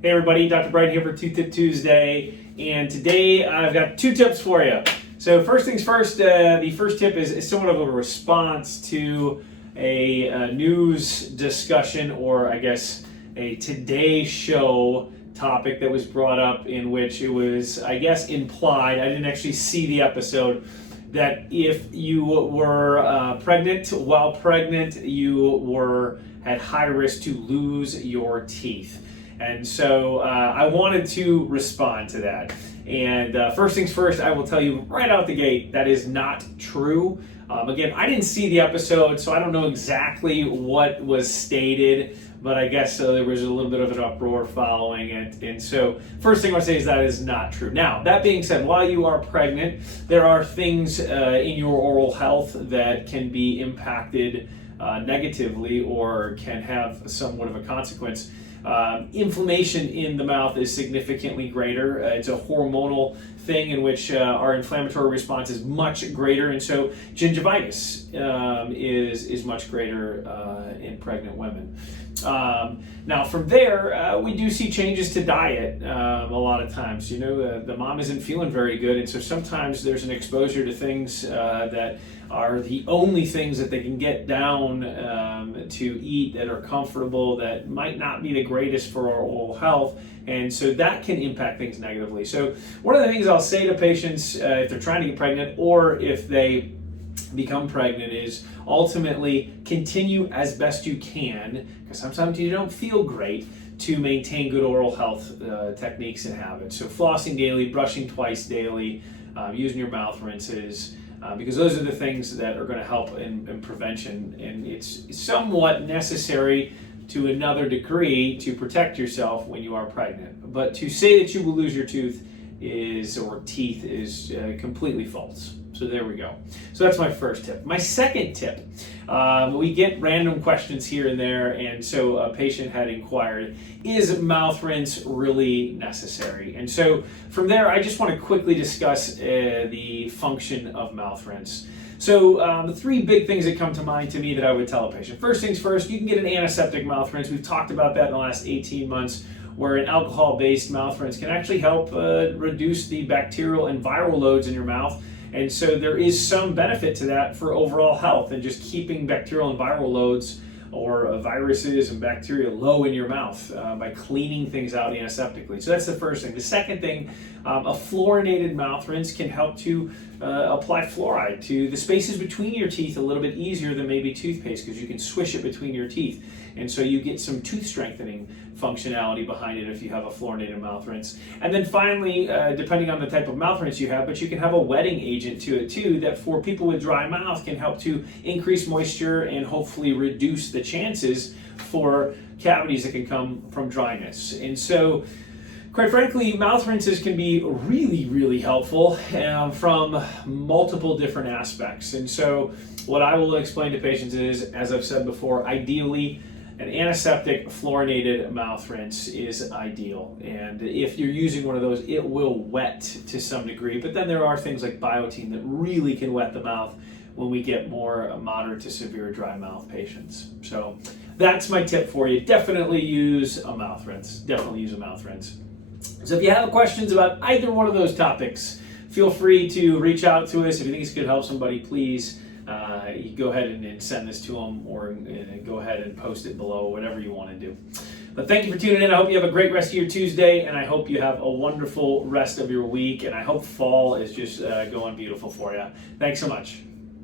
Hey everybody, Dr. Bryton here for Tooth Tip Tuesday, and today I've got 2 tips for you. So first things first, the first tip is somewhat of a response to a news discussion, or I guess a Today Show topic that was brought up, in which it was, I guess, implied, I didn't actually see the episode, that if you were pregnant, while pregnant, you were at high risk to lose your teeth. And so I wanted to respond to that. And first things first, I will tell you right out the gate, that is not true. Again, I didn't see the episode, so I don't know exactly what was stated, but I guess there was a little bit of an uproar following it. And so first thing I want to say is that is not true. Now, that being said, while you are pregnant, there are things in your oral health that can be impacted negatively or can have somewhat of a consequence. Inflammation in the mouth is significantly greater. It's a hormonal thing in which our inflammatory response is much greater, and so gingivitis is much greater in pregnant women. Now from there, we do see changes to diet a lot of times. You know, the mom isn't feeling very good, and so sometimes there's an exposure to things that are the only things that they can get down to eat that are comfortable, that might not be the greatest for our oral health, and so that can impact things negatively. So one of the things I'll say to patients if they're trying to get pregnant, or if they become pregnant, is ultimately continue as best you can, because sometimes you don't feel great, to maintain good oral health techniques and habits. So flossing daily, brushing twice daily, using your mouth rinses, because those are the things that are going to help in prevention, and it's somewhat necessary to another degree to protect yourself when you are pregnant. But to say that you will lose your teeth is completely false. So there we go. So that's my first tip. My second tip, we get random questions here and there, and so a patient had inquired, is mouth rinse really necessary? And so from there, I just want to quickly discuss the function of mouth rinse. So the 3 big things that come to mind to me that I would tell a patient. First things first, you can get an antiseptic mouth rinse. We've talked about that in the last 18 months, where an alcohol-based mouth rinse can actually help reduce the bacterial and viral loads in your mouth. And so there is some benefit to that for overall health, and just keeping bacterial and viral loads, or viruses and bacteria, low in your mouth by cleaning things out antiseptically. So that's the first thing. The second thing, a fluorinated mouth rinse can help to apply fluoride to the spaces between your teeth a little bit easier than maybe toothpaste, because you can swish it between your teeth. And so you get some tooth strengthening functionality behind it if you have a fluorinated mouth rinse. And then finally, depending on the type of mouth rinse you have, but you can have a wetting agent to it too, that for people with dry mouth can help to increase moisture and hopefully reduce the chances for cavities that can come from dryness. And so, quite frankly, mouth rinses can be really, really helpful from multiple different aspects. And so what I will explain to patients is, as I've said before, ideally, an antiseptic fluorinated mouth rinse is ideal. And if you're using one of those, it will wet to some degree. But then there are things like Biotin that really can wet the mouth when we get more moderate to severe dry mouth patients. So that's my tip for you. Definitely use a mouth rinse. Definitely use a mouth rinse. So if you have questions about either one of those topics, feel free to reach out to us. If you think this could help somebody, please you go ahead and send this to them, or go ahead and post it below, whatever you want to do. But thank you for tuning in. I hope you have a great rest of your Tuesday, and I hope you have a wonderful rest of your week, and I hope fall is just going beautiful for you. Thanks so much.